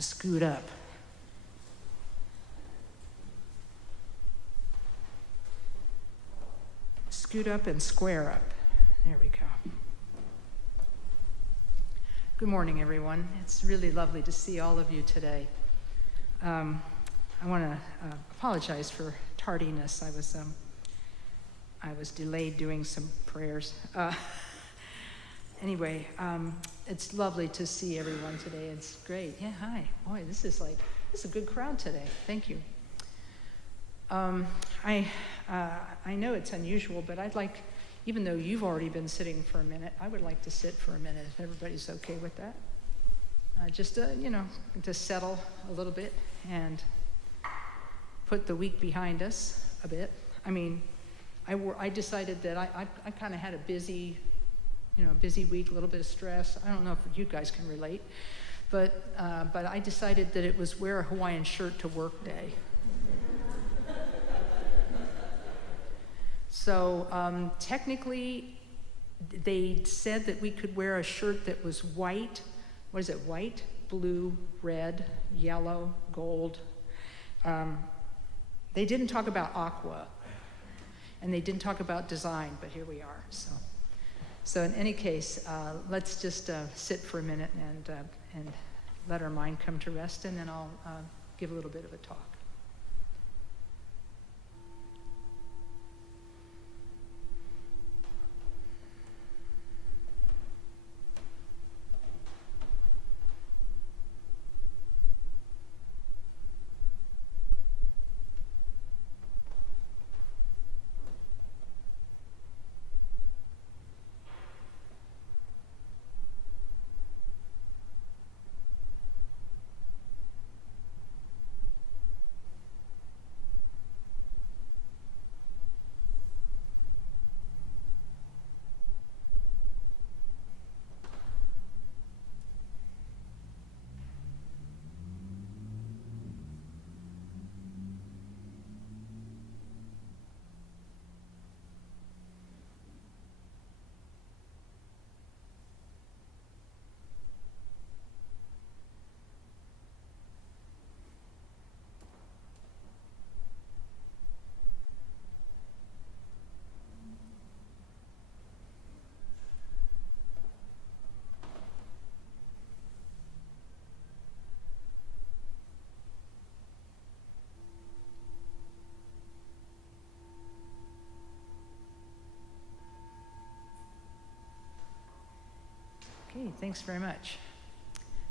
to scoot up. Scoot up and square up. There we go. Good morning, everyone. It's really lovely to see all of you today. I want to apologize for tardiness. I was delayed doing some prayers. Anyway, it's lovely to see everyone today. It's great. Yeah, hi. Boy, this is a good crowd today. Thank you. I know it's unusual, but I'd like, even though you've already been sitting for a minute, I would like to sit for a minute if everybody's okay with that. Just to settle a little bit and put the week behind us a bit. I mean, I decided that I kind of had a busy week, a little bit of stress. I don't know if you guys can relate, but I decided that it was wear a Hawaiian shirt to work day. So technically, they said that we could wear a shirt that was white. What is it? White, blue, red, yellow, gold. They didn't talk about aqua, and they didn't talk about design, but here we are. So in any case, let's just sit for a minute and let our mind come to rest, and then I'll give a little bit of a talk. Okay, thanks very much.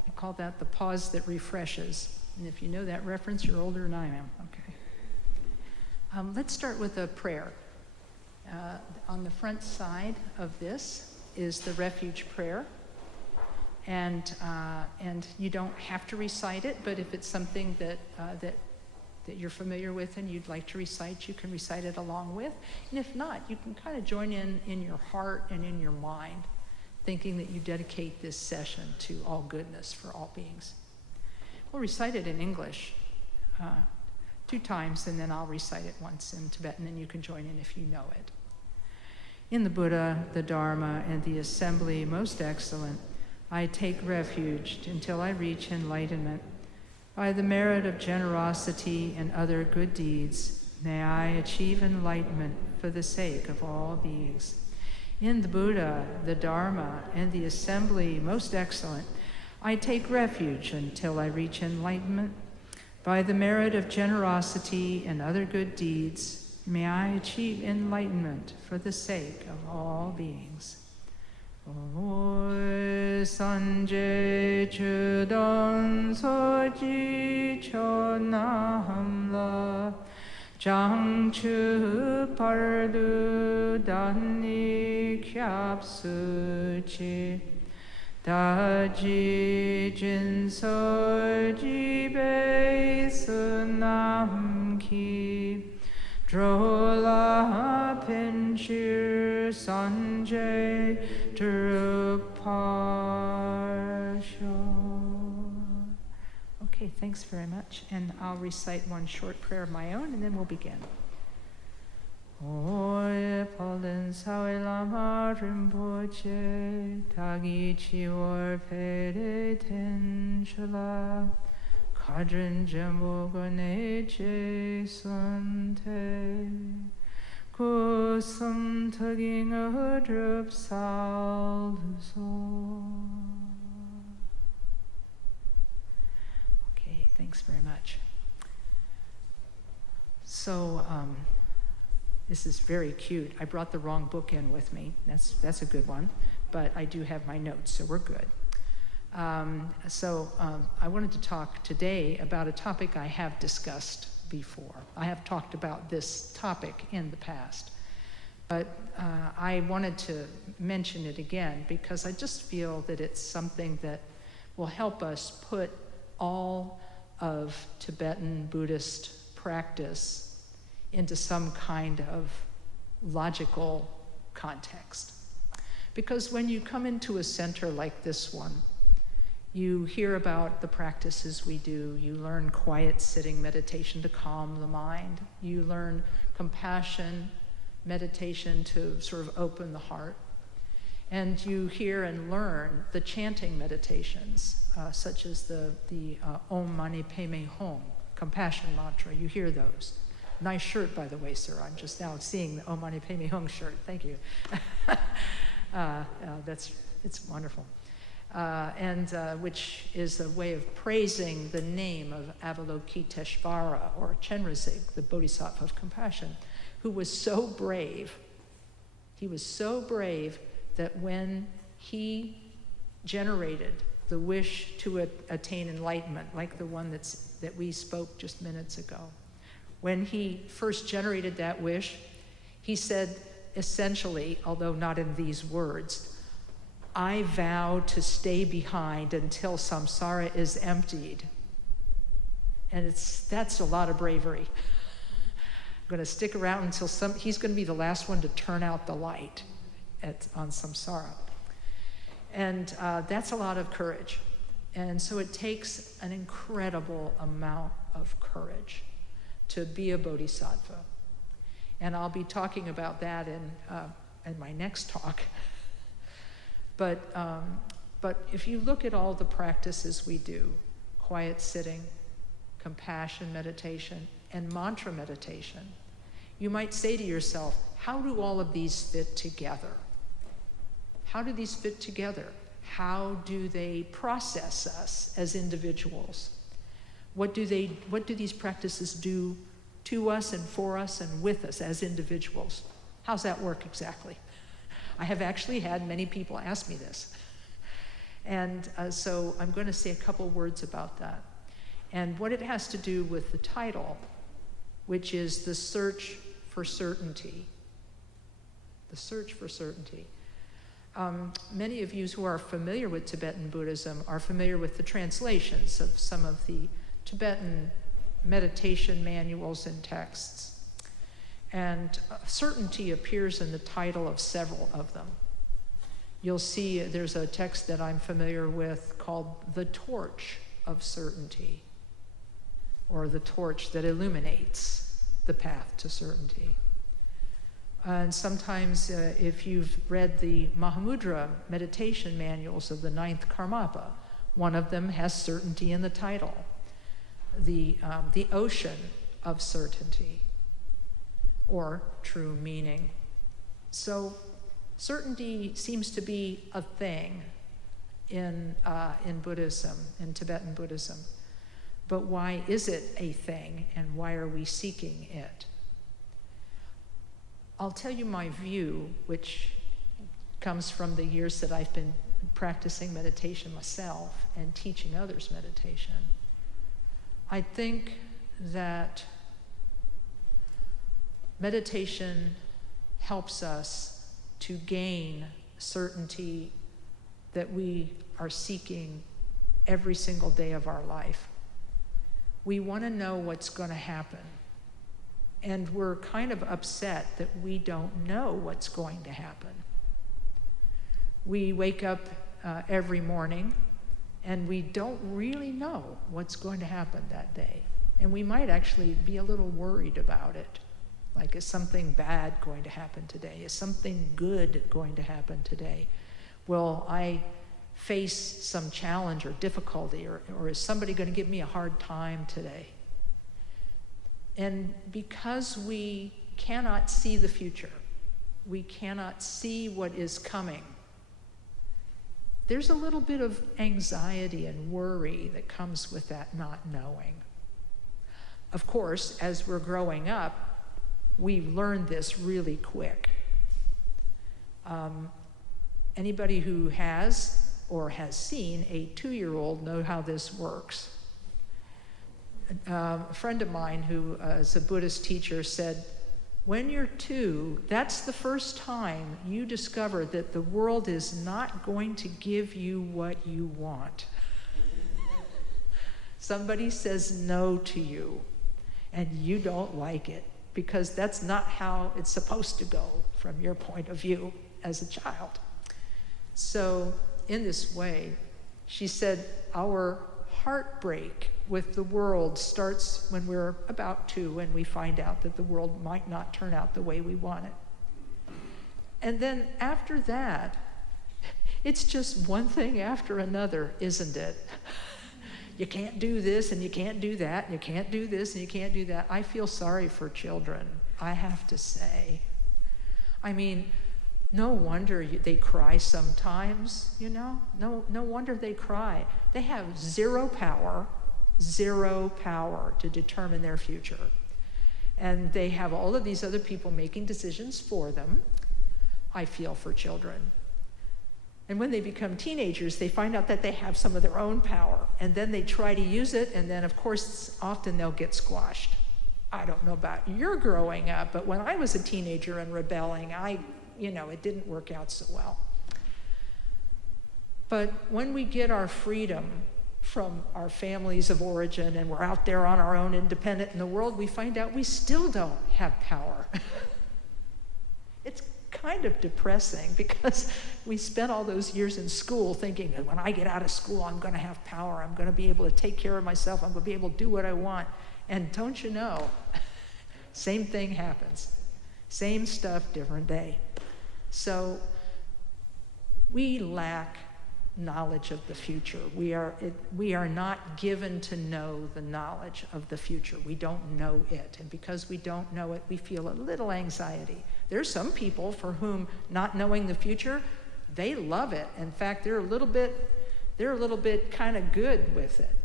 I call that the pause that refreshes. And if you know that reference, you're older than I am. Okay. Let's start with a prayer. On the front side of this is the Refuge Prayer. And you don't have to recite it, but if it's something that you're familiar with and you'd like to recite, you can recite it along with. And if not, you can kind of join in your heart and in your mind, thinking that you dedicate this session to all goodness for all beings. We'll recite it in English 2 times, and then I'll recite it once in Tibetan, and you can join in if you know it. In the Buddha, the Dharma, and the assembly most excellent, I take refuge until I reach enlightenment. By the merit of generosity and other good deeds, may I achieve enlightenment for the sake of all beings. In the Buddha, the Dharma, and the assembly most excellent, I take refuge until I reach enlightenment. By the merit of generosity and other good deeds, may I achieve enlightenment for the sake of all beings. Oi sanje chudan soji chona hamla 장추 pardu dani kyapsuchi 다지 진서 지배 sunamki drola penshir sanjay druparsho. Okay, thanks very much. And I'll recite one short prayer of my own, and then we'll begin. Oye Palden Sawe Lama Rinpoche Tagi Chiwar Pere Ten Shula Kadrin Jembo Ganeche Sante Kusum Tugging a Drip Salso. Okay, thanks very much. So, this is very cute. I brought the wrong book in with me. That's a good one, but I do have my notes, so we're good. I wanted to talk today about a topic I have discussed before. I have talked about this topic in the past, but I wanted to mention it again because I just feel that it's something that will help us put all of Tibetan Buddhist practice into some kind of logical context. Because when you come into a center like this one, you hear about the practices we do. You learn quiet sitting meditation to calm the mind. You learn compassion meditation to sort of open the heart. And you hear and learn the chanting meditations, such as the Om Mani Padme Hum, compassion mantra. You hear those. Nice shirt, by the way, sir. I'm just now seeing the Om Mani Padme Hum shirt. Thank you. It's wonderful. Which is a way of praising the name of Avalokiteshvara, or Chenrezig, the Bodhisattva of compassion, who was so brave. He was so brave that when he generated the wish to attain enlightenment, like the one that we spoke just minutes ago, when he first generated that wish, he said essentially, although not in these words, I vow to stay behind until samsara is emptied. And that's a lot of bravery. I'm going to stick around until he's going to be the last one to turn out the light on samsara. And that's a lot of courage. And so it takes an incredible amount of courage to be a bodhisattva. And I'll be talking about that in my next talk. But if you look at all the practices we do, quiet sitting, compassion meditation, and mantra meditation, you might say to yourself, how do all of these fit together? How do these fit together? How do they process us as individuals? What do these practices do to us and for us and with us as individuals? How's that work exactly? I have actually had many people ask me this. And so I'm going to say a couple words about that. And what it has to do with the title, which is The Search for Certainty. The Search for Certainty. Many of you who are familiar with Tibetan Buddhism are familiar with the translations of some of the Tibetan meditation manuals and texts. And certainty appears in the title of several of them. You'll see there's a text that I'm familiar with called The Torch of Certainty, or the torch that illuminates the path to certainty. And sometimes if you've read the Mahamudra meditation manuals of the 9th Karmapa, one of them has certainty in the title, the ocean of certainty, or true meaning. So certainty seems to be a thing in Buddhism, in Tibetan Buddhism. But why is it a thing, and why are we seeking it? I'll tell you my view, which comes from the years that I've been practicing meditation myself and teaching others meditation. I think that meditation helps us to gain certainty that we are seeking every single day of our life. We want to know what's going to happen. And we're kind of upset that we don't know what's going to happen. We wake up every morning and we don't really know what's going to happen that day. And we might actually be a little worried about it. Like, is something bad going to happen today? Is something good going to happen today? Will I face some challenge or difficulty, or is somebody going to give me a hard time today? And because we cannot see the future, we cannot see what is coming, there's a little bit of anxiety and worry that comes with that not knowing. Of course, as we're growing up, we learn this really quick. Anybody who has or has seen a 2-year-old know how this works. A friend of mine who is a Buddhist teacher said, when you're 2, that's the first time you discover that the world is not going to give you what you want. Somebody says no to you, and you don't like it, because that's not how it's supposed to go from your point of view as a child. So in this way, she said, our heartbreak with the world starts when we're about 2 and we find out that the world might not turn out the way we want it. And then after that, it's just one thing after another, isn't it? You can't do this and you can't do that, and you can't do this and you can't do that. I feel sorry for children, I have to say. I mean, no wonder they cry sometimes, you know? No wonder they cry. They have zero power to determine their future. And they have all of these other people making decisions for them. I feel for children. And when they become teenagers, they find out that they have some of their own power. And then they try to use it, and then, of course, often they'll get squashed. I don't know about your growing up, but when I was a teenager and rebelling, it didn't work out so well. But when we get our freedom from our families of origin and we're out there on our own, independent in the world, we find out we still don't have power. It's kind of depressing, because we spent all those years in school thinking that when I get out of school, I'm going to have power. I'm going to be able to take care of myself. I'm going to be able to do what I want. And don't you know, same thing happens. Same stuff, different day. So we lack knowledge of the future. We are not given to know the knowledge of the future. We don't know it. And because we don't know it, we feel a little anxiety. There's some people for whom not knowing the future, they love it. In fact, they're a little bit kind of good with it.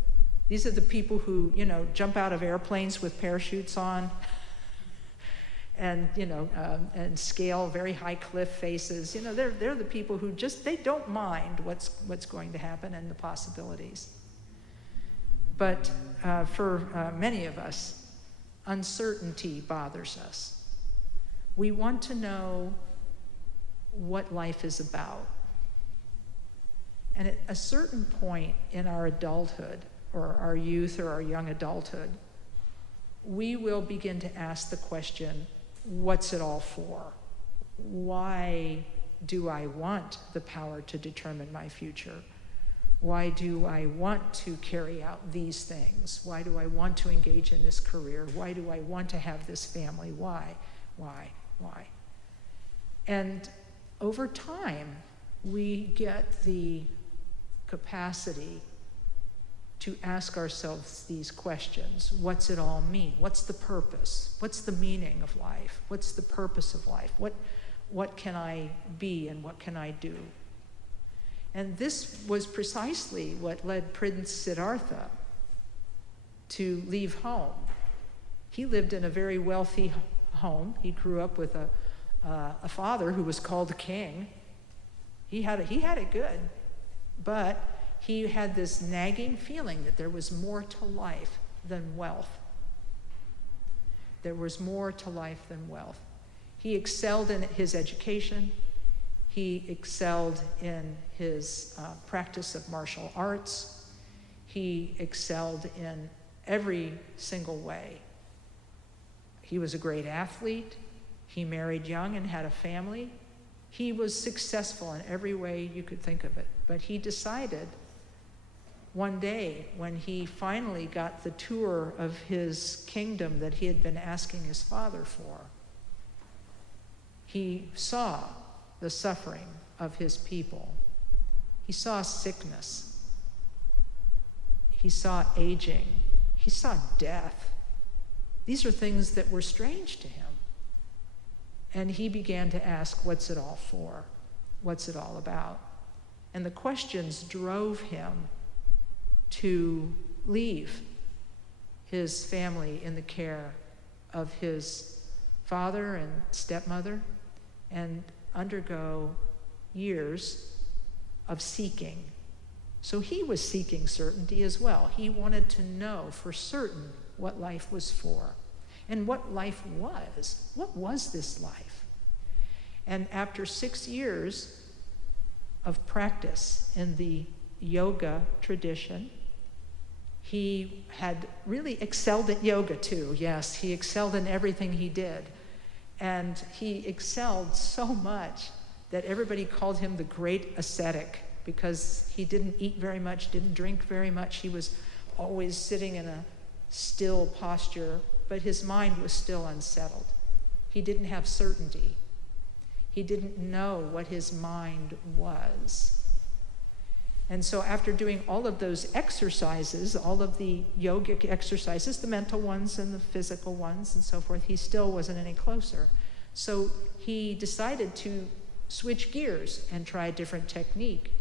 These are the people who, jump out of airplanes with parachutes on, and and scale very high cliff faces. They're the people who they don't mind what's going to happen and the possibilities. But for many of us, uncertainty bothers us. We want to know what life is about. And at a certain point in our adulthood, or our youth or our young adulthood, we will begin to ask the question, what's it all for? Why do I want the power to determine my future? Why do I want to carry out these things? Why do I want to engage in this career? Why do I want to have this family? Why? And over time, we get the capacity to ask ourselves these questions. What's it all mean? What's the purpose? What's the meaning of life? What's the purpose of life? What can I be and what can I do? And this was precisely what led Prince Siddhartha to leave home. He lived in a very wealthy home. He grew up with a father who was called the king. He had it good, but he had this nagging feeling that there was more to life than wealth. There was more to life than wealth. He excelled in his education. He excelled in his practice of martial arts. He excelled in every single way. He was a great athlete. He married young and had a family. He was successful in every way you could think of it. But he decided one day, when he finally got the tour of his kingdom that he had been asking his father for, he saw the suffering of his people. He saw sickness. He saw aging. He saw death. These are things that were strange to him. And he began to ask, what's it all for? What's it all about? And the questions drove him to leave his family in the care of his father and stepmother and undergo years of seeking. So he was seeking certainty as well. He wanted to know for certain what life was for and what life was. What was this life? And after 6 years of practice in the yoga tradition, he had really excelled at yoga too. Yes, he excelled in everything he did. And he excelled so much that everybody called him the great ascetic because he didn't eat very much, didn't drink very much. He was always sitting in a still posture, but his mind was still unsettled. He didn't have certainty. He didn't know what his mind was. And so after doing all of those exercises, all of the yogic exercises, the mental ones and the physical ones and so forth, he still wasn't any closer. So he decided to switch gears and try a different technique.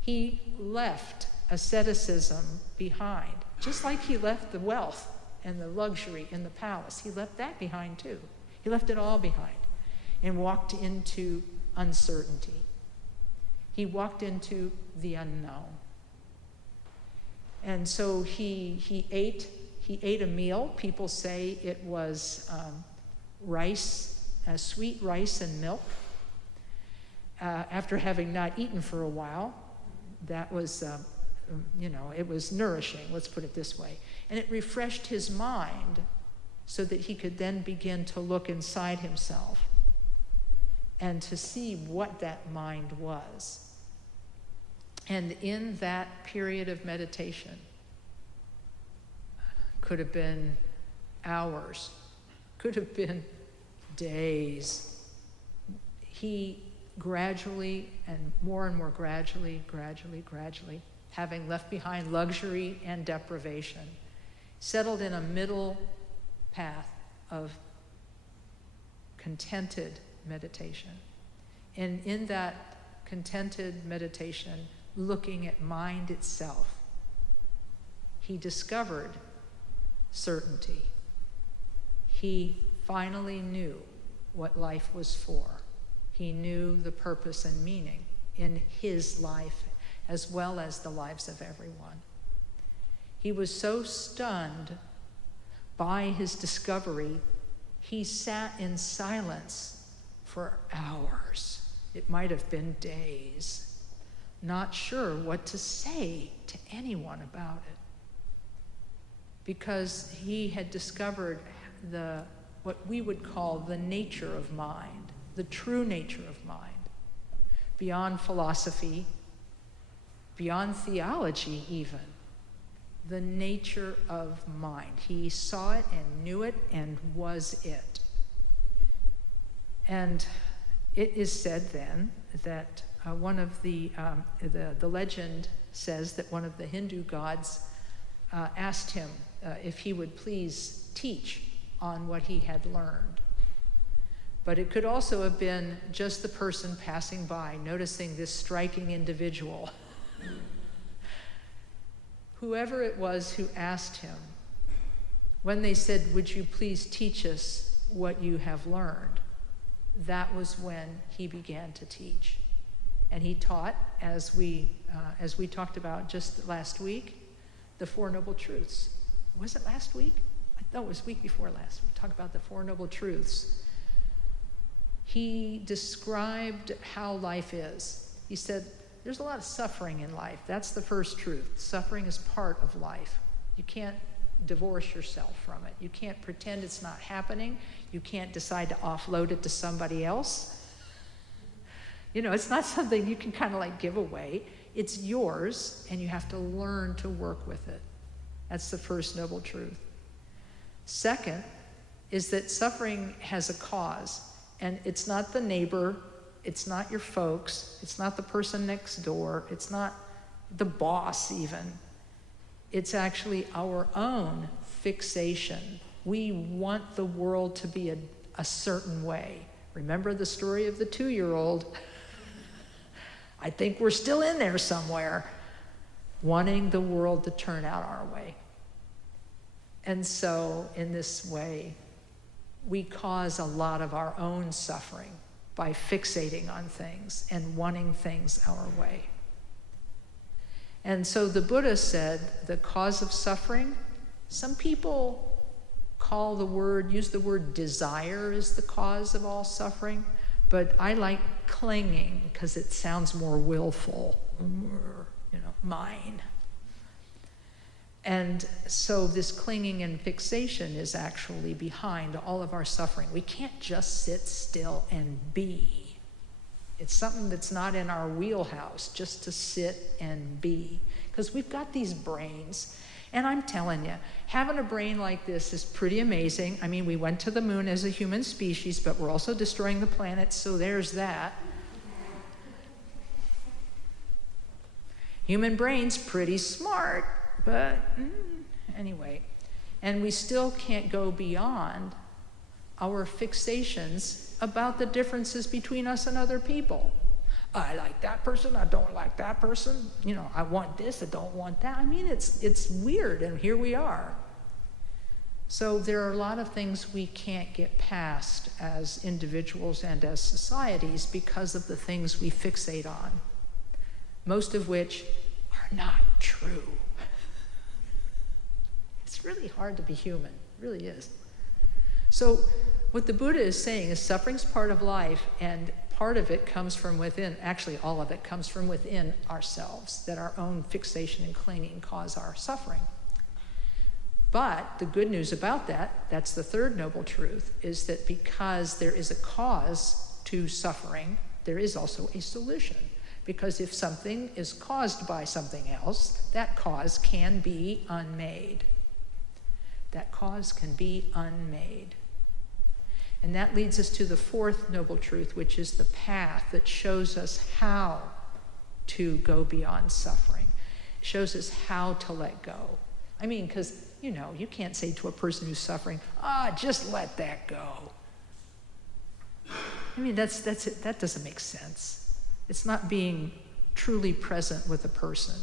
He left asceticism behind, just like he left the wealth and the luxury in the palace. He left that behind too. He left it all behind and walked into uncertainty. He walked into the unknown. And so he ate a meal. People say it was rice, sweet rice and milk. After having not eaten for a while, that was, it was nourishing, let's put it this way. And it refreshed his mind so that he could then begin to look inside himself and to see what that mind was. And in that period of meditation, could have been hours, could have been days, he gradually and more gradually, having left behind luxury and deprivation, settled in a middle path of contented meditation. And in that contented meditation, looking at mind itself, he discovered certainty. He finally knew what life was for. He knew the purpose and meaning in his life as well as the lives of everyone. He was so stunned by his discovery, he sat in silence for hours. It might have been days, not sure what to say to anyone about it, because he had discovered what we would call the nature of mind, the true nature of mind, beyond philosophy, beyond theology even, the nature of mind. He saw it and knew it and was it. And it is said then that one of the legend says that one of the Hindu gods asked him if he would please teach on what he had learned. But it could also have been just the person passing by, noticing this striking individual. Whoever it was who asked him, when they said, "Would you please teach us what you have learned?" that was when he began to teach. And he taught, as we talked about just last week, the Four Noble Truths. Was it last week? No, it was week before last. We talked about the Four Noble Truths. He described how life is. He said, there's a lot of suffering in life. That's the first truth. Suffering is part of life. You can't divorce yourself from it. You can't pretend it's not happening. You can't decide to offload it to somebody else. It's not something you can kind of like give away. It's yours, and you have to learn to work with it. That's the first noble truth. Second is that suffering has a cause, and it's not the neighbor It's not your folks. It's not the person next door. It's not the boss even. It's actually our own fixation. We want the world to be a certain way. Remember the story of the 2-year-old? I think we're still in there somewhere, wanting the world to turn out our way. And so, in this way, we cause a lot of our own suffering by fixating on things and wanting things our way. And so the Buddha said the cause of suffering, some people use the word desire as the cause of all suffering, but I like clinging because it sounds more willful, mine. And so this clinging and fixation is actually behind all of our suffering. We can't just sit still and be. It's something that's not in our wheelhouse, just to sit and be. Because we've got these brains. And I'm telling you, having a brain like this is pretty amazing. I mean, we went to the moon as a human species, but we're also destroying the planet, so there's that. Human brain's pretty smart, but anyway. And we still can't go beyond our fixations about the differences between us and other people. I like that person, I don't like that person. I want this, I don't want that. I mean, it's weird, and here we are. So there are a lot of things we can't get past as individuals and as societies because of the things we fixate on, most of which are not true. It's really hard to be human, it really is. So what the Buddha is saying is suffering's part of life, and part of it comes from within. Actually, all of it comes from within ourselves, that our own fixation and clinging cause our suffering. But the good news about that's the third noble truth, is that because there is a cause to suffering, there is also a solution. Because if something is caused by something else, that cause can be unmade. That cause can be unmade. And that leads us to the fourth noble truth, which is the path that shows us how to go beyond suffering. It shows us how to let go. I mean, because, you can't say to a person who's suffering, just let that go. I mean, that's it. That doesn't make sense. It's not being truly present with a person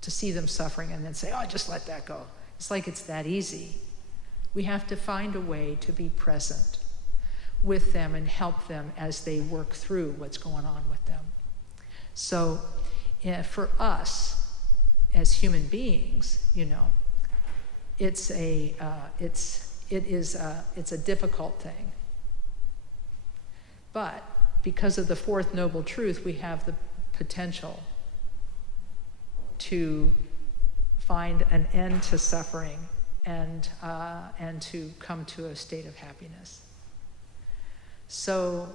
to see them suffering and then say, just let that go. It's like it's that easy. We have to find a way to be present with them and help them as they work through what's going on with them. So for us as human beings, it's a difficult thing. But because of the fourth noble truth, we have the potential to find an end to suffering and to come to a state of happiness. So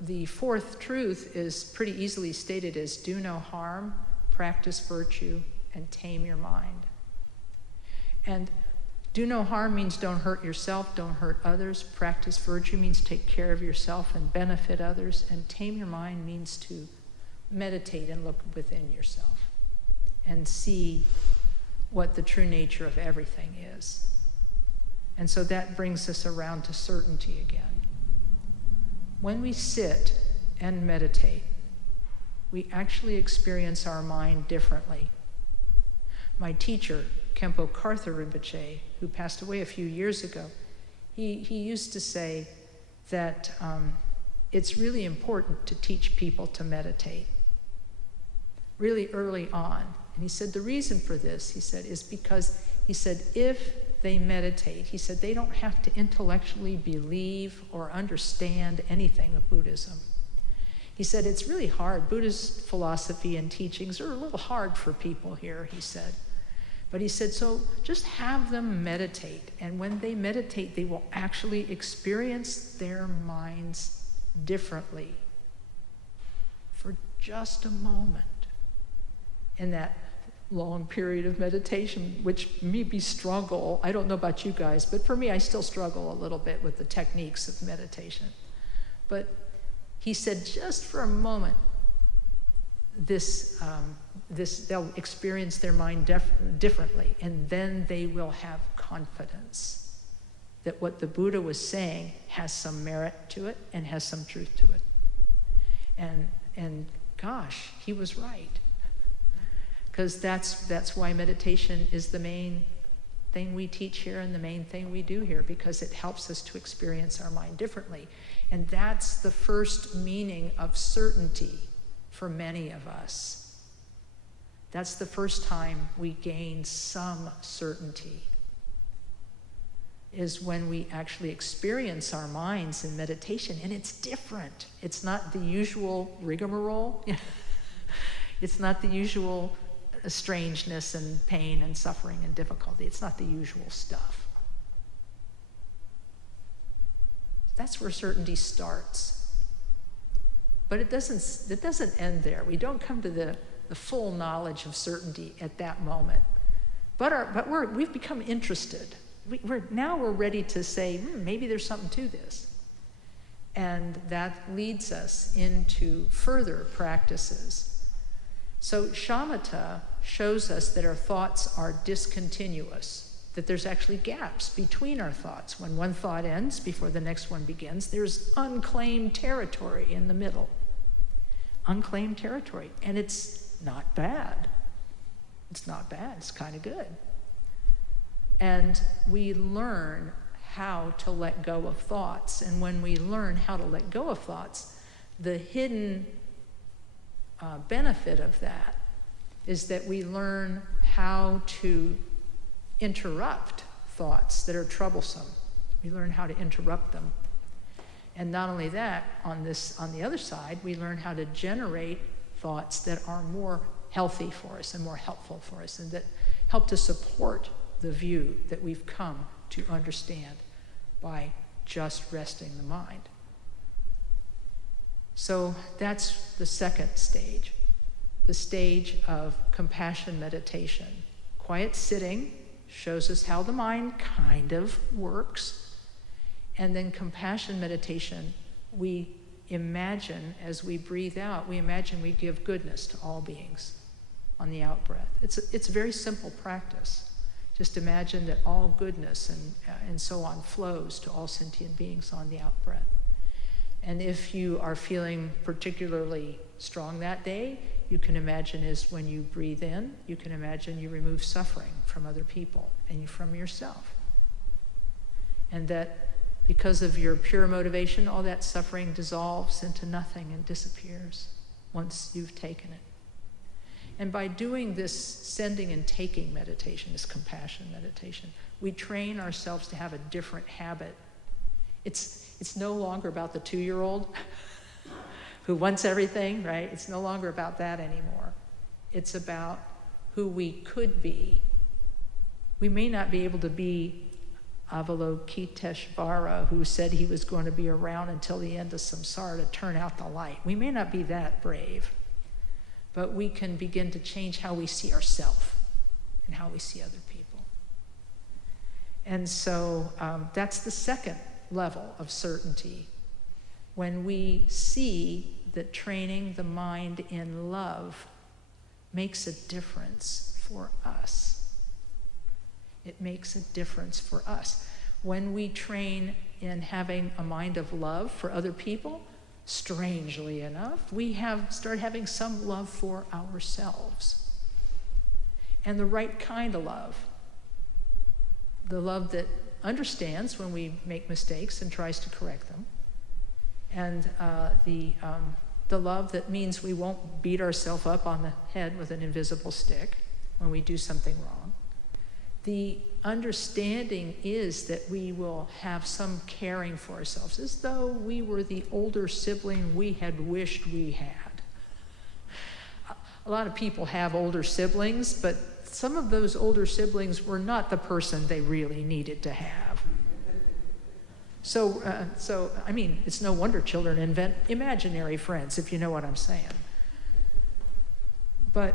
the fourth truth is pretty easily stated as do no harm, practice virtue, and tame your mind. And do no harm means don't hurt yourself, don't hurt others. Practice virtue means take care of yourself and benefit others. And tame your mind means to meditate and look within yourself and see what the true nature of everything is. And so that brings us around to certainty again. When we sit and meditate, we actually experience our mind differently. My teacher, Khenpo Karthar Rinpoche, who passed away a few years ago, he used to say that it's really important to teach people to meditate really early on. And he said the reason for this, he said, is because, he said, if they meditate, he said, they don't have to intellectually believe or understand anything of Buddhism. He said, it's really hard. Buddhist philosophy and teachings are a little hard for people here, he said. But he said, so just have them meditate. And when they meditate, they will actually experience their minds differently for just a moment in that long period of meditation, which maybe struggle. I don't know about you guys, but for me, I still struggle a little bit with the techniques of meditation. But he said, just for a moment, they'll experience their mind differently, and then they will have confidence that what the Buddha was saying has some merit to it and has some truth to it. And gosh, he was right. Because that's why meditation is the main thing we teach here and the main thing we do here, because it helps us to experience our mind differently. And that's the first meaning of certainty for many of us. That's the first time we gain some certainty, is when we actually experience our minds in meditation, and it's different. It's not the usual rigmarole. It's not the usual strangeness and pain and suffering and difficulty. It's not the usual stuff. That's where certainty starts. But it doesn't end there. We don't come to the full knowledge of certainty at that moment. But we've become interested. We're ready to say, maybe there's something to this. And that leads us into further practices. So shamatha shows us that our thoughts are discontinuous, that there's actually gaps between our thoughts. When one thought ends before the next one begins, there's unclaimed territory in the middle. Unclaimed territory. And it's not bad. It's not bad. It's kind of good. And we learn how to let go of thoughts. And when we learn how to let go of thoughts, the hidden benefit of that is that we learn how to interrupt thoughts that are troublesome. We learn how to interrupt them. And not only that, on the other side, we learn how to generate thoughts that are more healthy for us and more helpful for us, and that help to support the view that we've come to understand by just resting the mind. So that's the second stage, the stage of compassion meditation. Quiet sitting shows us how the mind kind of works. And then compassion meditation, we imagine as we breathe out, we imagine we give goodness to all beings on the out-breath. It's a very simple practice. Just imagine that all goodness and so on flows to all sentient beings on the out-breath. And if you are feeling particularly strong that day, you can imagine as when you breathe in, you can imagine you remove suffering from other people and from yourself. And that because of your pure motivation, all that suffering dissolves into nothing and disappears once you've taken it. And by doing this sending and taking meditation, this compassion meditation, we train ourselves to have a different habit. It's no longer about the 2-year-old who wants everything, right? It's no longer about that anymore. It's about who we could be. We may not be able to be Avalokiteshvara, who said he was going to be around until the end of samsara to turn out the light. We may not be that brave, but we can begin to change how we see ourselves and how we see other people. And so that's the second level of certainty. When we see that training the mind in love makes a difference for us. It makes a difference for us. When we train in having a mind of love for other people, strangely enough, we start having some love for ourselves. And the right kind of love. The love that understands when we make mistakes and tries to correct them. And the love that means we won't beat ourselves up on the head with an invisible stick when we do something wrong. The understanding is that we will have some caring for ourselves, as though we were the older sibling we had wished we had. A lot of people have older siblings, but some of those older siblings were not the person they really needed to have. So I mean, it's no wonder children invent imaginary friends, if you know what I'm saying. But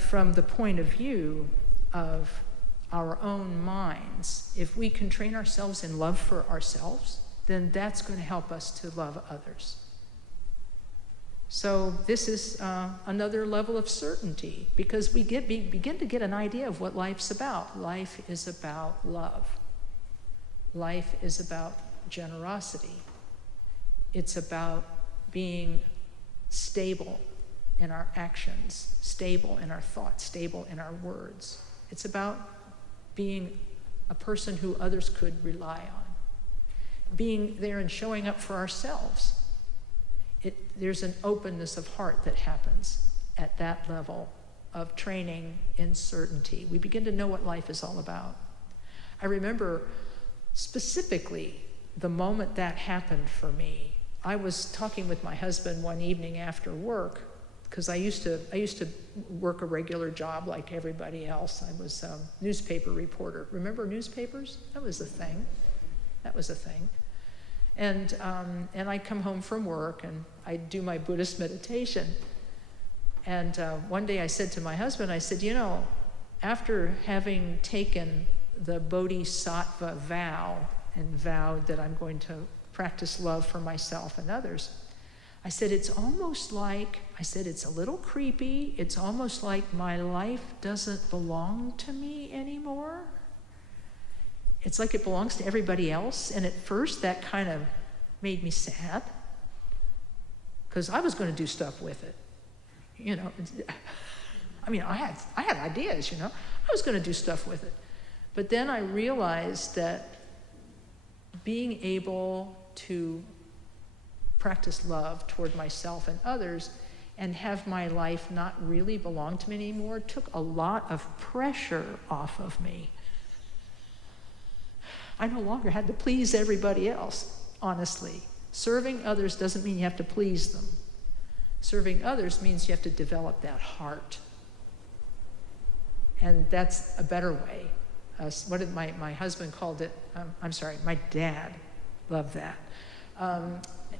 from the point of view of our own minds, if we can train ourselves in love for ourselves, then that's going to help us to love others. So this is another level of certainty, because we begin to get an idea of what life's about. Life is about love. Life is about generosity. It's about being stable in our actions, stable in our thoughts, stable in our words. It's about being a person who others could rely on, being there and showing up for ourselves. There's an openness of heart that happens at that level of training in certainty. We begin to know what life is all about. I remember specifically the moment that happened for me. I was talking with my husband one evening after work, because I used to work a regular job like everybody else. I was a newspaper reporter. Remember newspapers? That was a thing. And I come home from work and I do my Buddhist meditation. And one day I said to my husband, I said, after having taken the Bodhisattva vow and vowed that I'm going to practice love for myself and others, I said, it's a little creepy. It's almost like my life doesn't belong to me anymore. It's like it belongs to everybody else. And at first that kind of made me sad, because I was going to do stuff with it. I had ideas, I was going to do stuff with it. But then I realized that being able to practice love toward myself and others and have my life not really belong to me anymore took a lot of pressure off of me. I no longer had to please everybody else, honestly. Serving others doesn't mean you have to please them. Serving others means you have to develop that heart. And that's a better way. What did my husband called it? My dad loved that.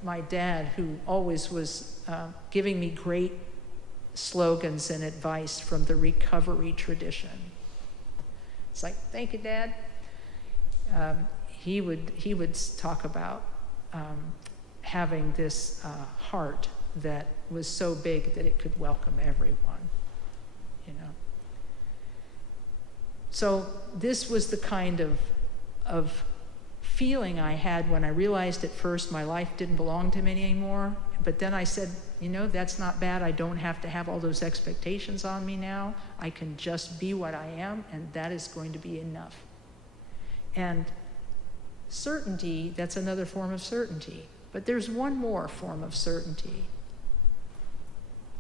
My dad, who always was giving me great slogans and advice from the recovery tradition. It's like, thank you, Dad. He would talk about having this heart that was so big that it could welcome everyone, So this was the kind of feeling I had when I realized at first my life didn't belong to me anymore. But then I said, that's not bad. I don't have to have all those expectations on me now. I can just be what I am, and that is going to be enough. And certainty, that's another form of certainty. But there's one more form of certainty.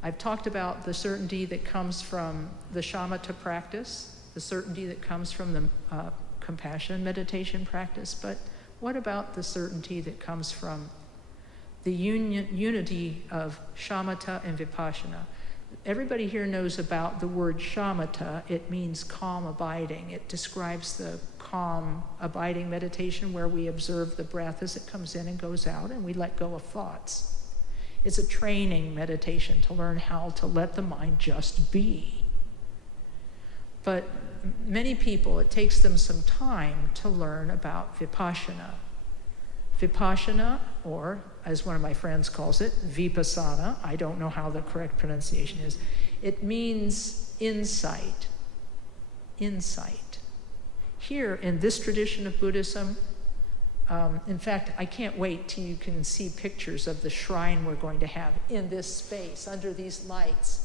I've talked about the certainty that comes from the Shamatha practice, the certainty that comes from the compassion meditation practice, but what about the certainty that comes from the unity of Shamatha and Vipassana? Everybody here knows about the word shamatha. It means calm abiding. It describes the calm abiding meditation where we observe the breath as it comes in and goes out, and we let go of thoughts. It's a training meditation to learn how to let the mind just be. But many people, it takes them some time to learn about Vipassana. Vipassana, or as one of my friends calls it, Vipassana, I don't know how the correct pronunciation is, it means insight. Insight. Here in this tradition of Buddhism, in fact, I can't wait till you can see pictures of the shrine we're going to have in this space, under these lights.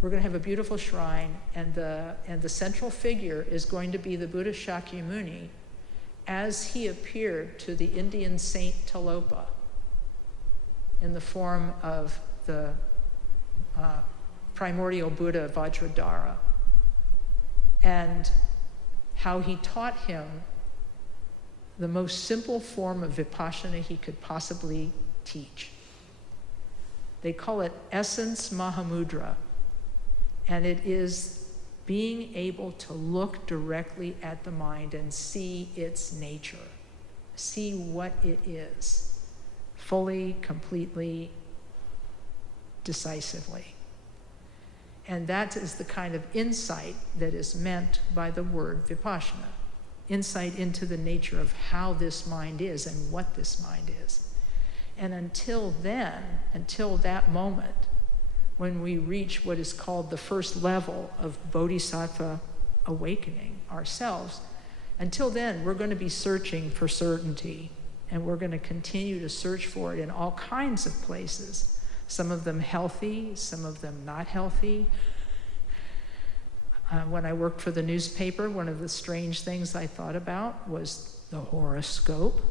We're going to have a beautiful shrine, and the central figure is going to be the Buddha Shakyamuni as he appeared to the Indian saint Tilopa in the form of the primordial Buddha Vajradhara, and how he taught him the most simple form of Vipassana he could possibly teach. They call it Essence Mahamudra. And it is being able to look directly at the mind and see its nature, see what it is, fully, completely, decisively. And that is the kind of insight that is meant by the word Vipassana, insight into the nature of how this mind is and what this mind is. And until then, until that moment, when we reach what is called the first level of bodhisattva awakening ourselves, until then, we're going to be searching for certainty, and we're going to continue to search for it in all kinds of places. Some of them healthy, some of them not healthy. When I worked for the newspaper, one of the strange things I thought about was the horoscope.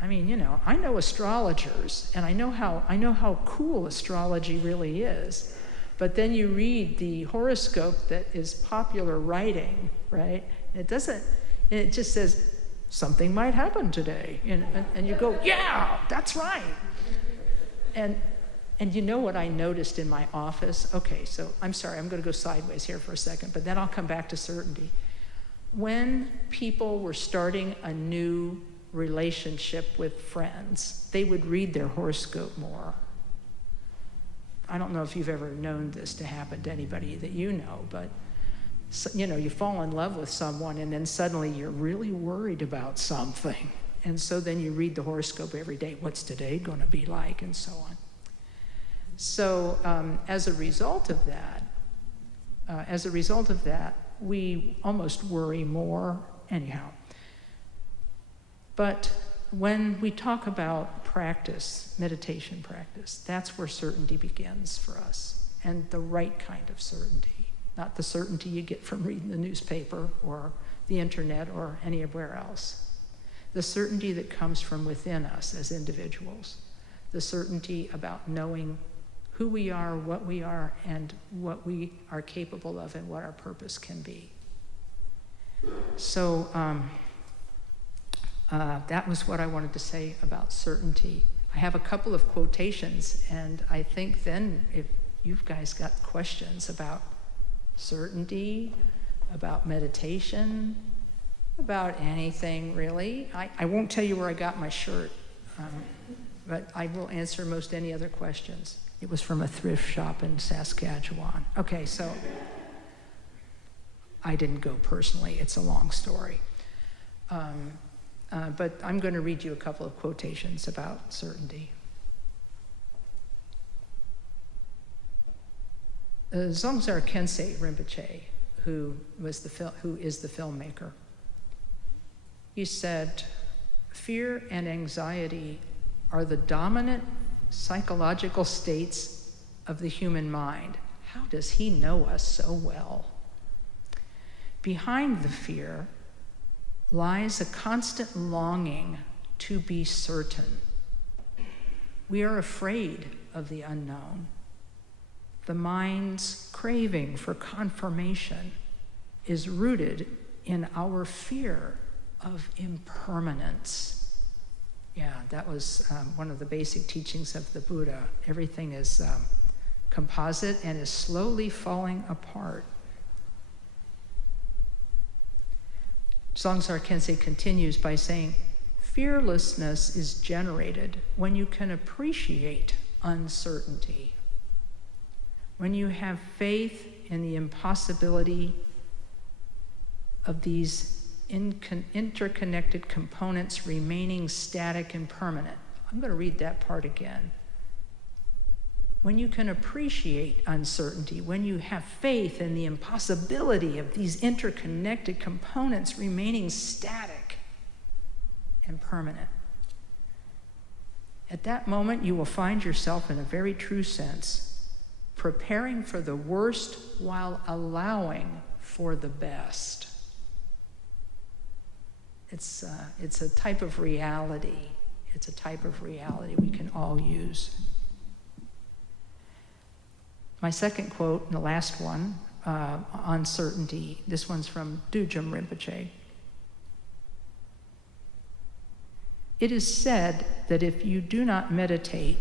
I mean, you know, I know astrologers, and I know how cool astrology really is. But then you read the horoscope that is popular writing, right? It just says, something might happen today. And you go, yeah, that's right. And you know what I noticed in my office? Okay, so I'm sorry, I'm going to go sideways here for a second, but then I'll come back to certainty. When people were starting a new relationship with friends, they would read their horoscope more. I don't know if you've ever known this to happen to anybody that you know, but you know, you fall in love with someone and then suddenly you're really worried about something. And so then you read the horoscope every day. What's today going to be like? And so on. So as a result of that, we almost worry more anyhow. But when we talk about practice, meditation practice, that's where certainty begins for us, and the right kind of certainty, not the certainty you get from reading the newspaper or the internet or anywhere else. The certainty that comes from within us as individuals, the certainty about knowing who we are, and what we are capable of, and what our purpose can be. So that was what I wanted to say about certainty. I have a couple of quotations, and I think then if you guys got questions about certainty, about meditation, about anything really, I won't tell you where I got my shirt, but I will answer most any other questions. It was from a thrift shop in Saskatchewan. Okay, so I didn't go personally. It's a long story. But I'm going to read you a couple of quotations about certainty. Dzongzar Khyentse Rinpoche, who is the filmmaker, he said, "Fear and anxiety are the dominant psychological states of the human mind." How does he know us so well? "Behind the fear lies a constant longing to be certain. We are afraid of the unknown. The mind's craving for confirmation is rooted in our fear of impermanence." Yeah, that was one of the basic teachings of the Buddha. Everything is composite and is slowly falling apart. Dzongzar Khyentse continues by saying, "Fearlessness is generated when you can appreciate uncertainty, when you have faith in the impossibility of these interconnected components remaining static and permanent." I'm going to read that part again. When you can appreciate uncertainty, when you have faith in the impossibility of these interconnected components remaining static and permanent, at that moment you will find yourself, in a very true sense, preparing for the worst while allowing for the best. It's a type of reality. It's a type of reality we can all use. My second quote, and the last one, on certainty, this one's from Dujum Rinpoche. "It is said that if you do not meditate,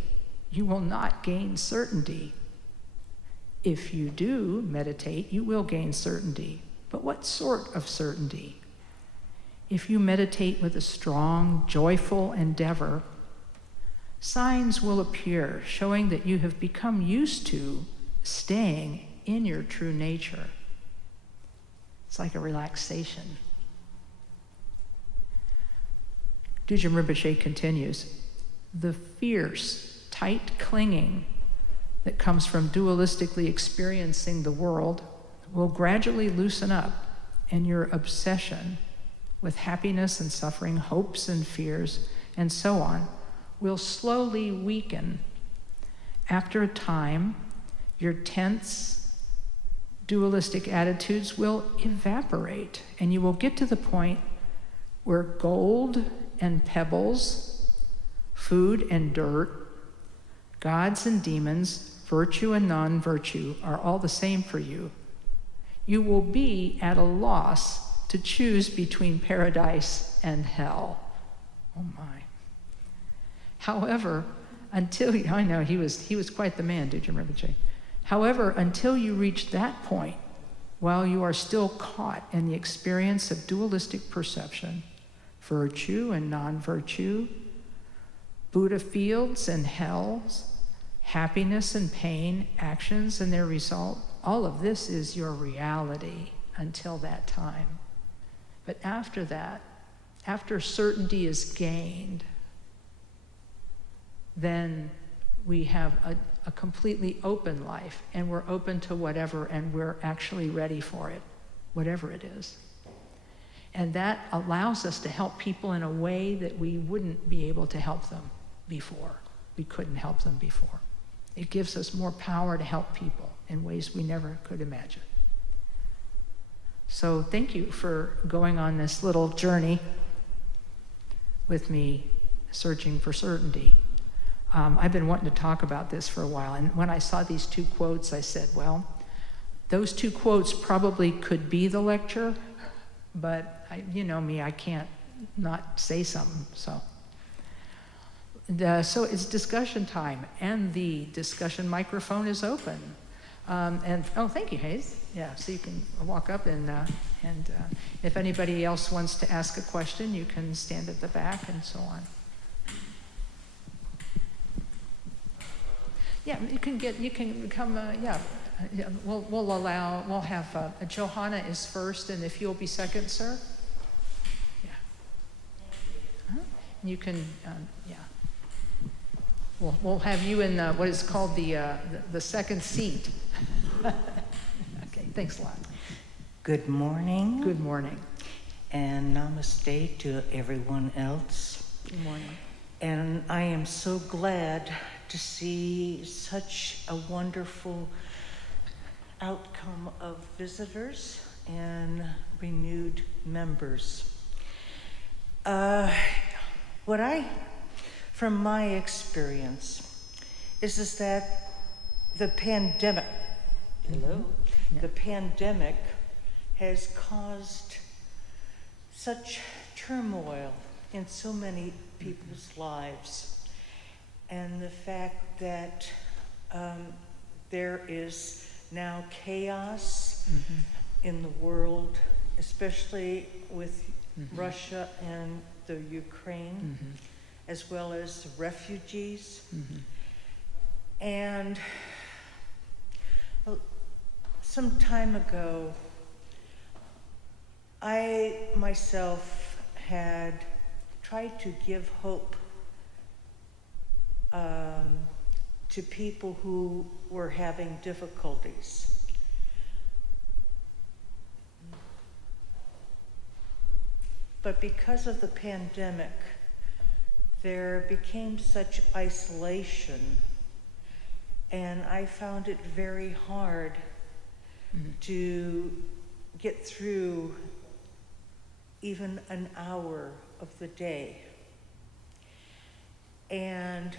you will not gain certainty. If you do meditate, you will gain certainty. But what sort of certainty? If you meditate with a strong, joyful endeavor, signs will appear showing that you have become used to staying in your true nature." It's like a relaxation. Dujam Rinpoche continues, the fierce, tight clinging that comes from dualistically experiencing the world will gradually loosen up, and your obsession with happiness and suffering, hopes and fears, and so on, will slowly weaken. After a time, your tense, dualistic attitudes will evaporate, and you will get to the point where gold and pebbles, food and dirt, gods and demons, virtue and non-virtue are all the same for you. You will be at a loss to choose between paradise and hell. Oh my. However, I know he was quite the man, Dujam Rinpoche. However, until you reach that point, while you are still caught in the experience of dualistic perception, virtue and non-virtue, Buddha fields and hells, happiness and pain, actions and their result, all of this is your reality until that time. But after that, after certainty is gained, then we have a completely open life, and we're open to whatever, and we're actually ready for it, whatever it is. And that allows us to help people in a way that we wouldn't be able to help them before. We couldn't help them before. It gives us more power to help people in ways we never could imagine. So thank you for going on this little journey with me, searching for certainty. I've been wanting to talk about this for a while, and when I saw these two quotes, I said, well, those two quotes probably could be the lecture, but you know me, I can't not say something, so. So it's discussion time, and the discussion microphone is open. Thank you, Hayes. Yeah, so you can walk up and if anybody else wants to ask a question, you can stand at the back and so on. Yeah, you can come, we'll have, Johanna is first, and if you'll be second, sir. Yeah. Huh? You can, yeah. We'll have you in what is called the second seat. Okay, thanks a lot. Good morning. Good morning. And namaste to everyone else. Good morning. And I am so glad to see such a wonderful outcome of visitors and renewed members. From my experience, is that the pandemic, the pandemic has caused such turmoil in so many people's lives. And the fact that there is now chaos in the world, especially with Russia and the Ukraine, as well as the refugees. And some time ago, I myself had tried to give hope to people who were having difficulties. But because of the pandemic, there became such isolation, and I found it very hard to get through even an hour of the day. And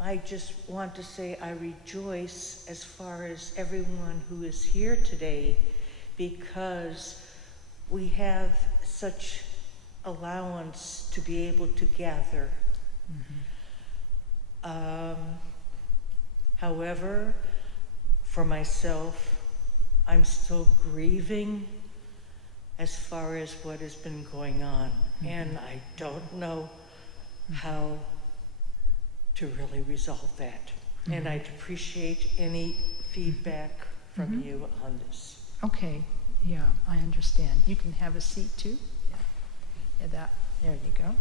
I just want to say I rejoice as far as everyone who is here today, because we have such allowance to be able to gather. However, for myself, I'm still grieving as far as what has been going on, and I don't know how to really resolve that. And I'd appreciate any feedback from you on this. Okay, yeah, I understand. You can have a seat too. There you go.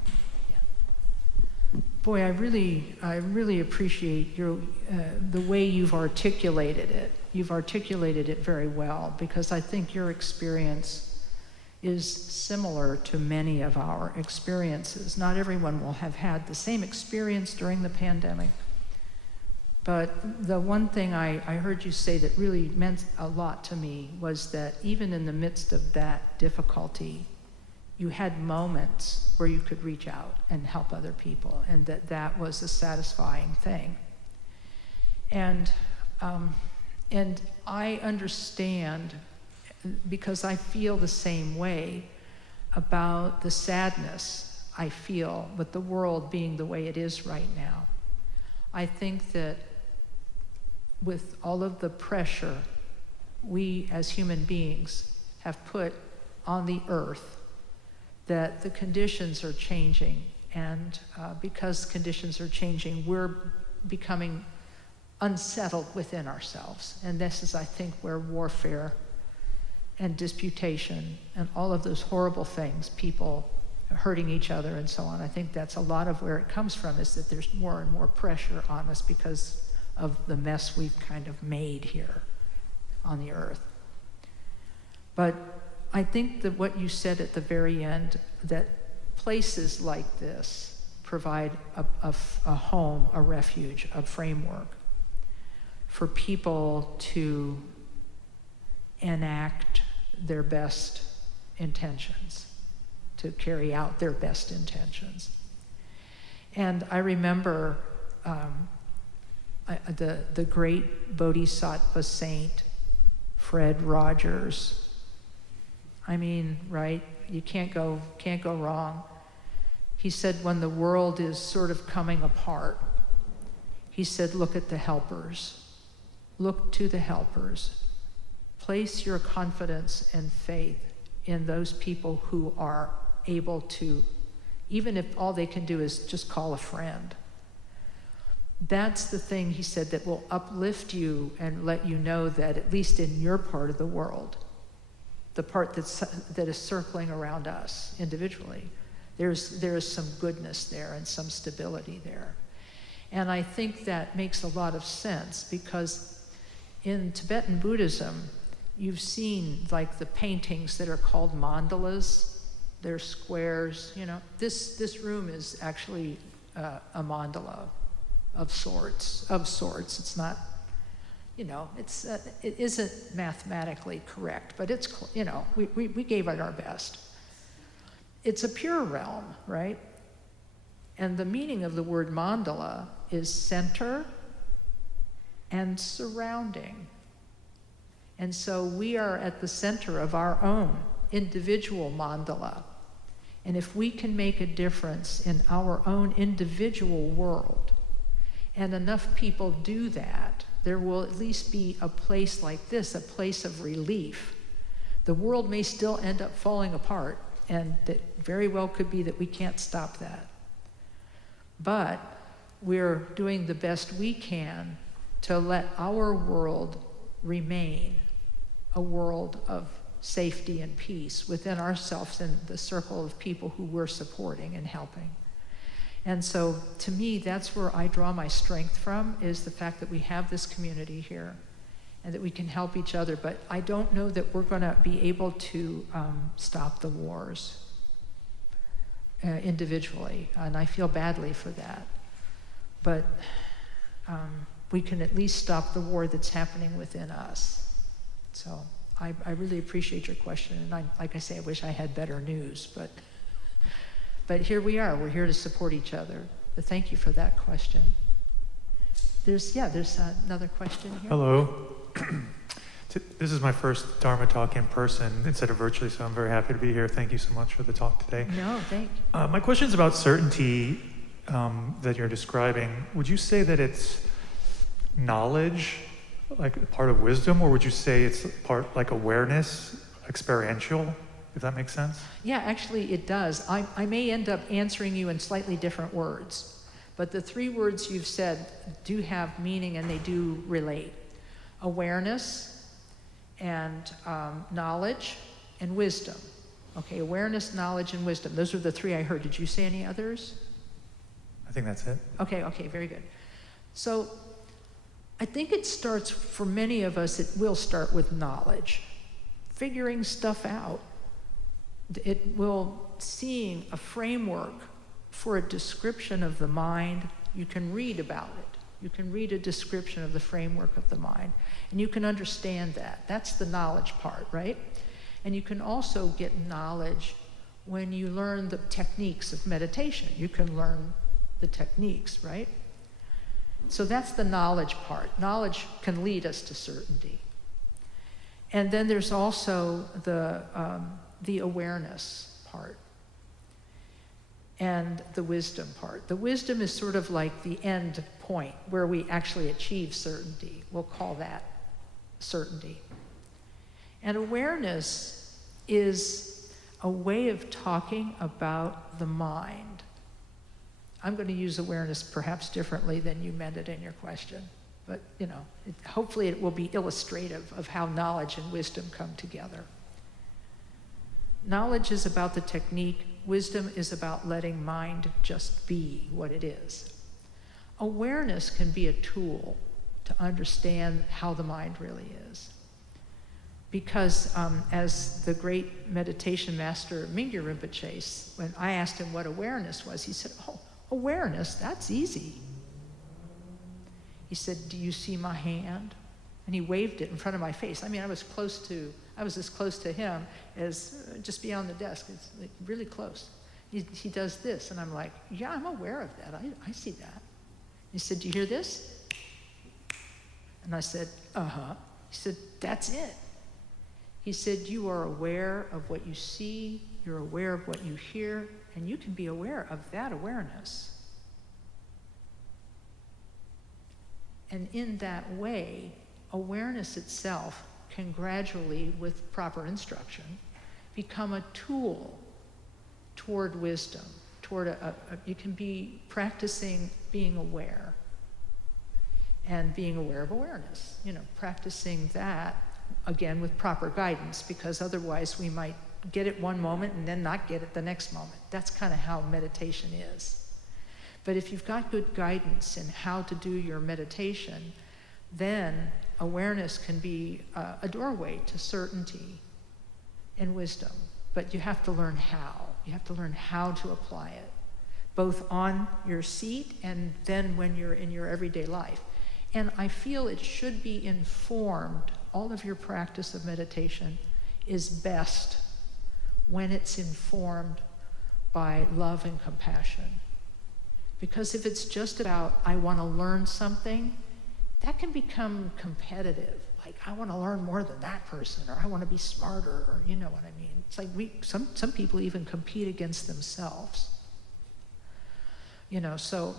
Yeah. Boy, I really appreciate the way you've articulated it. You've articulated it very well, because I think your experience is similar to many of our experiences. Not everyone will have had the same experience during the pandemic, but the one thing I heard you say that really meant a lot to me was that even in the midst of that difficulty, you had moments where you could reach out and help other people, and that was a satisfying thing. And I understand, because I feel the same way about the sadness I feel with the world being the way it is right now. I think that with all of the pressure we as human beings have put on the earth, that the conditions are changing, and because conditions are changing, we're becoming unsettled within ourselves. And this is, I think, where warfare and disputation and all of those horrible things, people hurting each other and so on, I think that's a lot of where it comes from, is that there's more and more pressure on us because of the mess we've kind of made here on the earth. But I think that what you said at the very end, that places like this provide a home, a refuge, a framework for people to enact their best intentions, to carry out their best intentions. And I remember the great Bodhisattva saint, Fred Rogers. I mean, right? You can't go wrong. He said, when the world is sort of coming apart, he said, look at the helpers. Look to the helpers. Place your confidence and faith in those people who are able to, even if all they can do is just call a friend. That's the thing, he said, that will uplift you and let you know that at least in your part of the world, the part that is circling around us individually, there is some goodness there and some stability there. And I think that makes a lot of sense, because in Tibetan Buddhism, you've seen like the paintings that are called mandalas. They're squares, you know. This room is actually a mandala of sorts. It's not, you know, it isn't mathematically correct, but it's, you know, we gave it our best. It's a pure realm, right? And the meaning of the word mandala is center and surrounding. And so we are at the center of our own individual mandala. And if we can make a difference in our own individual world, and enough people do that, there will at least be a place like this, a place of relief. The world may still end up falling apart, and that very well could be that we can't stop that. But we're doing the best we can to let our world remain a world of safety and peace within ourselves and the circle of people who we're supporting and helping. And so to me, that's where I draw my strength from, is the fact that we have this community here and that we can help each other. But I don't know that we're going to be able to stop the wars individually, and I feel badly for that. But we can at least stop the war that's happening within us. So I really appreciate your question, and like I say, I wish I had better news, but here we are. We're here to support each other. But thank you for that question. There's another question here. Hello. This is my first Dharma talk in person instead of virtually, so I'm very happy to be here. Thank you so much for the talk today. No, thank you. My question is about certainty that you're describing. Would you say that it's knowledge, like part of wisdom, or would you say it's part like awareness, experiential, if that makes sense? Yeah, actually it does. I may end up answering you in slightly different words, but the three words you've said do have meaning and they do relate. Awareness and knowledge and wisdom. Okay, awareness, knowledge, and wisdom. Those are the three I heard. Did you say any others? I think that's it. Okay, very good. So I think it starts, for many of us, it will start with knowledge, figuring stuff out. It will, seeing a framework for a description of the mind. You can read about it. You can read a description of the framework of the mind, and you can understand that. That's the knowledge part, right? And you can also get knowledge when you learn the techniques of meditation. You can learn the techniques, right? So that's the knowledge part. Knowledge can lead us to certainty. And then there's also the awareness part and the wisdom part. The wisdom is sort of like the end point where we actually achieve certainty. We'll call that certainty. And awareness is a way of talking about the mind. I'm going to use awareness perhaps differently than you meant it in your question, but hopefully it will be illustrative of how knowledge and wisdom come together. Knowledge is about the technique. Wisdom is about letting mind just be what it is. Awareness can be a tool to understand how the mind really is. Because as the great meditation master Mingyur Rinpoche, when I asked him what awareness was, he said, "Oh, awareness, that's easy." He said, "Do you see my hand?" And he waved it in front of my face. I mean, I was as close to him as just beyond the desk. It's like really close. He does this, and I'm like, "Yeah, I'm aware of that. I see that." He said, "Do you hear this?" And I said, "Uh-huh." He said, "That's it." He said, "You are aware of what you see, you're aware of what you hear, and you can be aware of that awareness." And in that way, awareness itself can gradually, with proper instruction, become a tool toward wisdom, you can be practicing being aware and being aware of awareness, practicing that, again, with proper guidance, because otherwise we might get it one moment and then not get it the next moment. That's kind of how meditation is. But if you've got good guidance in how to do your meditation, then awareness can be a doorway to certainty and wisdom. But you have to learn how. You have to learn how to apply it, both on your seat and then when you're in your everyday life. And I feel it should be informed, all of your practice of meditation is best when it's informed by love and compassion. Because if it's just about, I want to learn something, that can become competitive. Like, I want to learn more than that person, or I want to be smarter, or you know what I mean. It's like some people even compete against themselves. So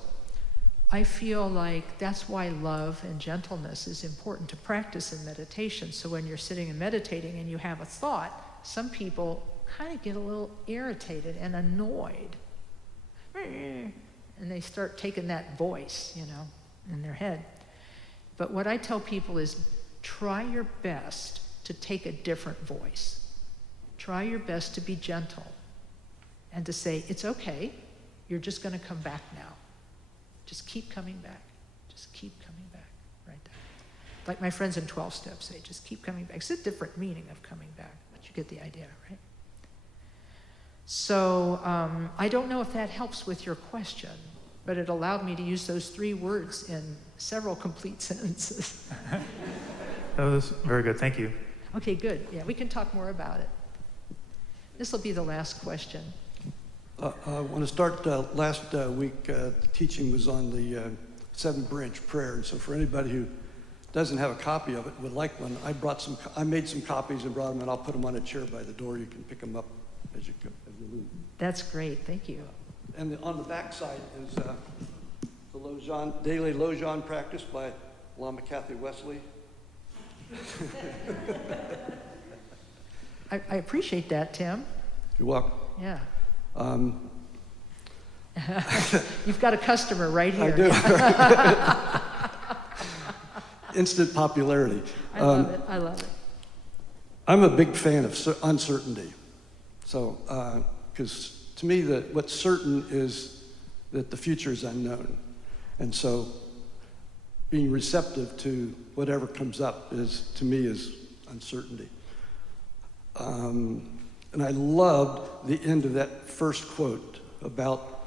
I feel like that's why love and gentleness is important to practice in meditation. So when you're sitting and meditating and you have a thought, some people kind of get a little irritated and annoyed. And they start taking that voice, in their head. But what I tell people is, try your best to take a different voice. Try your best to be gentle and to say, it's okay, you're just going to come back now. Just keep coming back. Just keep coming back, right there. Like my friends in 12 Steps say, just keep coming back. It's a different meaning of coming back, but you get the idea, right? So I don't know if that helps with your question, but it allowed me to use those 3 words in several complete sentences. That was very good. Thank you. Okay, good. Yeah, we can talk more about it. This will be the last question. I want to start last week, the teaching was on the 7-branch prayer. And so for anybody who doesn't have a copy of it, would like one, I made some copies and brought them, and I'll put them on a chair by the door. You can pick them up as you leave. That's great. Thank you. And on the back side is the daily Lojong practice by Lama Kathy Wesley. I appreciate that, Tim. You're welcome. Yeah. You've got a customer right here. I do. Instant popularity. I love it. I'm a big fan of uncertainty. So, because to me, what's certain is that the future is unknown. And so being receptive to whatever comes up to me, is uncertainty. And I loved the end of that first quote about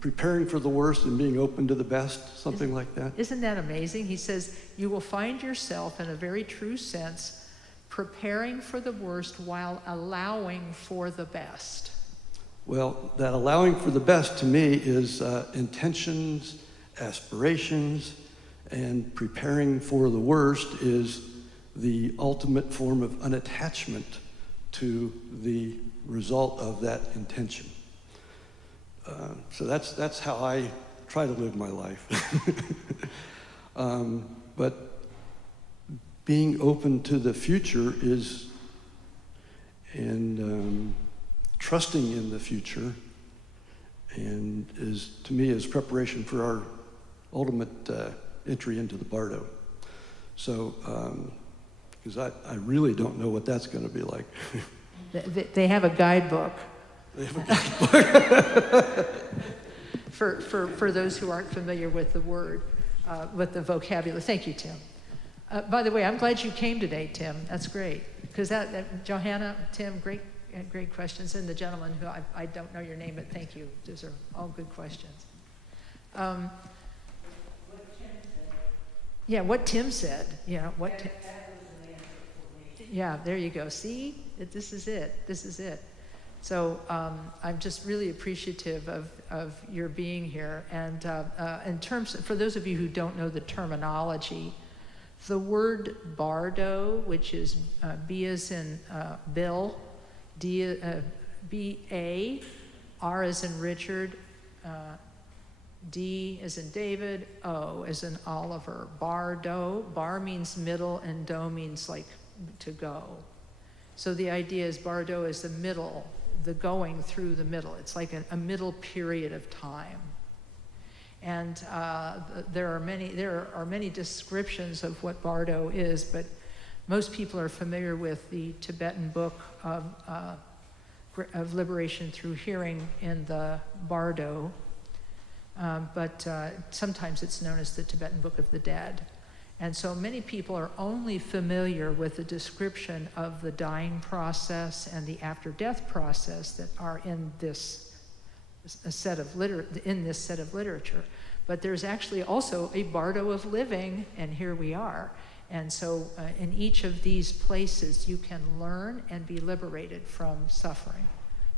preparing for the worst and being open to the best, something like that. Isn't that amazing? He says, you will find yourself, in a very true sense, preparing for the worst while allowing for the best. Well, that allowing for the best to me is intentions, aspirations, and preparing for the worst is the ultimate form of unattachment to the result of that intention. So that's how I try to live my life. But being open to the future is, and trusting in the future, and is, to me, is preparation for our ultimate entry into the Bardo. So, because I really don't know what that's going to be like. They have a guidebook. They have a guidebook. For those who aren't familiar with the word, with the vocabulary. Thank you, Tim. By the way, I'm glad you came today, Tim. That's great. Because Johanna, Tim, great questions. And the gentleman who I don't know your name, but thank you. Those are all good questions. Yeah, what Tim said. Yeah, yeah, there you go. See, this is it. This is it. So I'm just really appreciative of your being here. And in terms, for those of you who don't know the terminology, the word bardo, which is B as in Bill, B-A, R as in Richard, D as in David, O as in Oliver. Bardo, bar means middle and do means like to go. So the idea is Bardo is the middle, the going through the middle. It's like a middle period of time. And there are many descriptions of what Bardo is, but most people are familiar with the Tibetan book of liberation through hearing in the Bardo, but sometimes it's known as the Tibetan Book of the Dead. And so many people are only familiar with the description of the dying process and the after-death process that are in this set of literature. But there's actually also a bardo of living, and here we are. And so in each of these places, you can learn and be liberated from suffering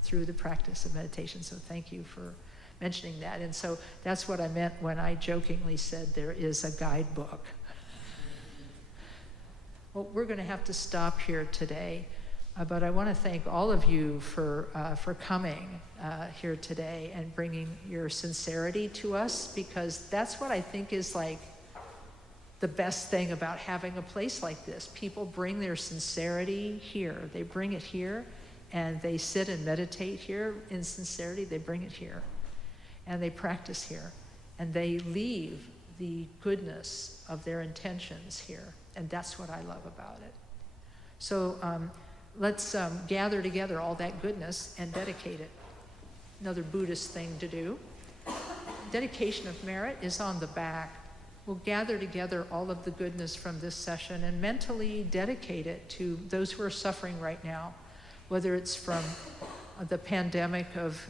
through the practice of meditation. So thank you for mentioning that. And so that's what I meant when I jokingly said there is a guidebook. Well, we're going to have to stop here today, but I want to thank all of you for coming here today and bringing your sincerity to us, because that's what I think is like the best thing about having a place like this. People bring their sincerity here. They bring it here, and they sit and meditate here in sincerity. They bring it here, and they practice here, and they leave the goodness of their intentions here. And that's what I love about it. So let's gather together all that goodness and dedicate it. Another Buddhist thing to do. Dedication of merit is on the back. We'll gather together all of the goodness from this session and mentally dedicate it to those who are suffering right now, whether it's from the pandemic of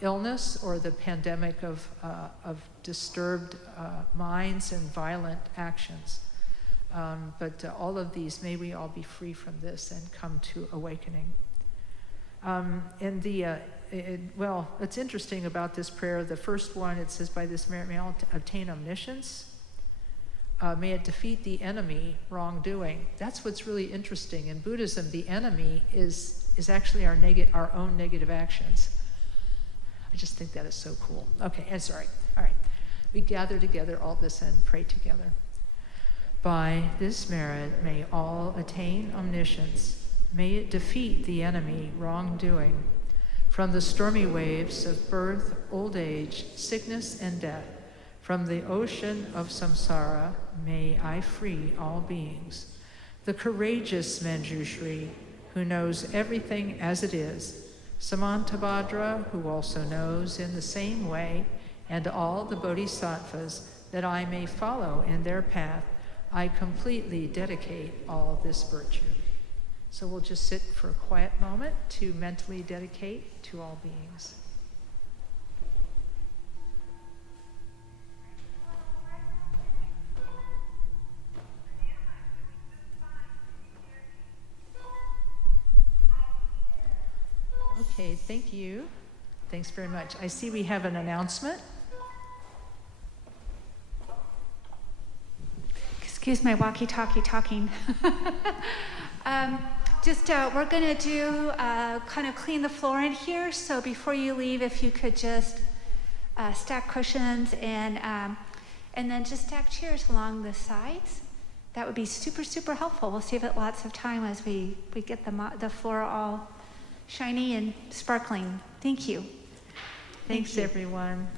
illness or the pandemic of disturbed minds and violent actions. But all of these, may we all be free from this and come to awakening. Well, what's interesting about this prayer, the first one, it says, by this merit may all obtain omniscience. May it defeat the enemy, wrongdoing. That's what's really interesting. In Buddhism, the enemy is actually our own negative actions. I just think that is so cool. Okay, and sorry. All right. We gather together all this and pray together. By this merit, may all attain omniscience. May it defeat the enemy, wrongdoing. From the stormy waves of birth, old age, sickness, and death, from the ocean of samsara, may I free all beings. The courageous Manjushri, who knows everything as it is, Samantabhadra, who also knows in the same way, and all the bodhisattvas, that I may follow in their path, I completely dedicate all this virtue. So we'll just sit for a quiet moment to mentally dedicate to all beings. Okay, thank you. Thanks very much. I see we have an announcement. Excuse my walkie-talkie talking. We're going to do kind of clean the floor in here. So before you leave, if you could just stack cushions and then just stack chairs along the sides, that would be super, super helpful. We'll save it lots of time as we get the floor all shiny and sparkling. Thank you. Thanks, everyone.